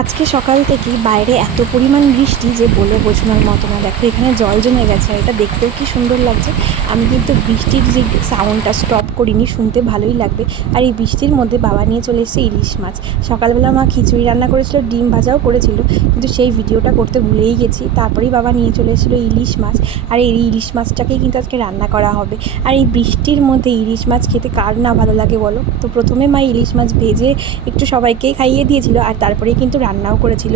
আজকে সকাল থেকেই বাইরে এত পরিমাণ বৃষ্টি যে বলে বোঝানোর মতো না। দেখো এখানে জল জমে গেছে, আর এটা দেখতেও কি সুন্দর লাগছে। আমি কিন্তু বৃষ্টির যে সাউন্ডটা স্টপ করিনি, শুনতে ভালোই লাগবে। আর এই বৃষ্টির মধ্যে বাবা নিয়ে চলে এসেছে ইলিশ মাছ। সকালবেলা মা খিচুড়ি রান্না করেছিল, ডিম ভাজাও করেছিল, কিন্তু সেই ভিডিওটা করতে ভুলেই গেছি। তারপরেই বাবা নিয়ে চলে এসেছিলো ইলিশ মাছ, আর এই ইলিশ মাছটাকেই কিন্তু আজকে রান্না করা হবে। আর এই বৃষ্টির মধ্যে ইলিশ মাছ খেতে কার না ভালো লাগে বলো। তো প্রথমে মা ইলিশ মাছ ভেজে একটু সবাইকেই খাইয়ে দিয়েছিল, আর তারপরেই কিন্তু রান্নাও করেছিল।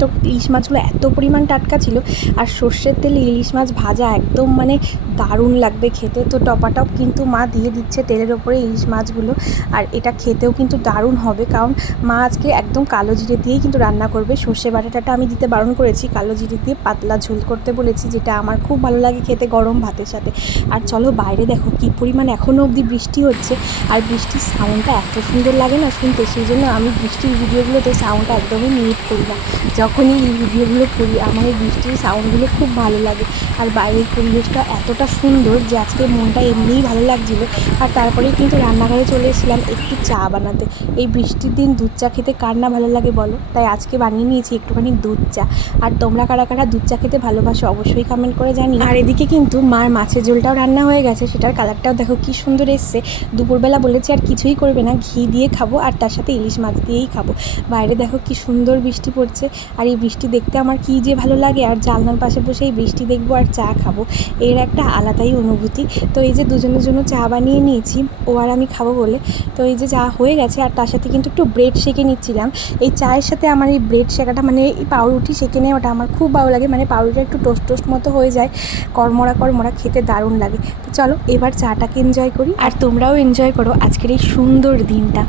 তো ইলিশ মাছগুলো এত পরিমাণ টাটকা ছিল, আর সর্ষের তেলে ইলিশ মাছ ভাজা একদম মানে দারুণ লাগবে খেতে। তো টপাটপ কিন্তু মা দিয়ে দিচ্ছে তেলের ওপরে ইলিশ মাছগুলো, আর এটা খেতেও কিন্তু দারুণ হবে। কারণ মা আজকে একদম কালো জিরে দিয়েই কিন্তু রান্না করবে। সর্ষে বাটাটা আমি দিতে বারণ করেছি, কালো জিরে দিয়ে পাতলা ঝোল করতে বলেছি, যেটা আমার খুব ভালো লাগে খেতে গরম ভাতের সাথে। আর চলো বাইরে দেখো কী পরিমাণ এখনও অবধি বৃষ্টি হচ্ছে, আর বৃষ্টির সাউন্ডটা এত সুন্দর লাগে না শুনতে, সেই জন্য আমি বৃষ্টির ভিডিওগুলোতে সাউন্ডটা একদমই মিউট করি না। যখনই এই ভিডিওগুলো করি আমার এই বৃষ্টির সাউন্ডগুলো খুব ভালো লাগে। আর বাইরের পরিবেশটা এতটা সুন্দর যে আজকে মনটা এমনিই ভালো লাগছিলো। আর তারপরেই কিন্তু রান্নাঘরে চলে এসেছিলাম একটু চা বানাতে। এই বৃষ্টির দিন দুধ চা খেতে কার না ভালো লাগে বলো, তাই আজকে বানিয়ে নিয়েছি একটুখানি দুধ চা। আর তোমরা কারা কারা দুধ চা খেতে ভালোবাসো অবশ্যই কমেন্ট করে জানি। আর এদিকে কিন্তু মার মাছের ঝোলটাও রান্না হয়ে গেছে, সেটার কালারটাও দেখো কি সুন্দর এসছে। দুপুরবেলা বলেছি আর কিছুই করবে না, ঘি দিয়ে খাবো আর তার সাথে ইলিশ মাছ দিয়েই খাবো। বাইরে দেখো কি সুন্দর বৃষ্টি পড়ছে, আর এই বৃষ্টি দেখতে আমার কী যে ভালো লাগে। আর জানলার পাশে বসে এই বৃষ্টি দেখবো আর চা খাবো, এর একটা আলাদাই অনুভূতি। তো এই যে দুজনের জন্য চা বানিয়ে নিয়েছি, ও আর আমি খাবো বলে। তো এই যে চা হয়ে গেছে, আর তার সাথে কিন্তু একটু ব্রেড সেঁকে নিচ্ছিলাম। এই চায়ের সাথে আমার এই ব্রেড শেখাটা মানে এই পাউরুটি সেঁকে নেওয়াটা আমার খুব ভালো লাগে। মানে পাউরুটিটা একটু টোস্ট টোস্ট মতো হয়ে যায়, কড়মড়া কড়মড়া, খেতে দারুণ লাগে। তো চলো এবার চাটাকে এনজয় করি, আর তোমরাও এনজয় করো আজকের এই সুন্দর দিনটা।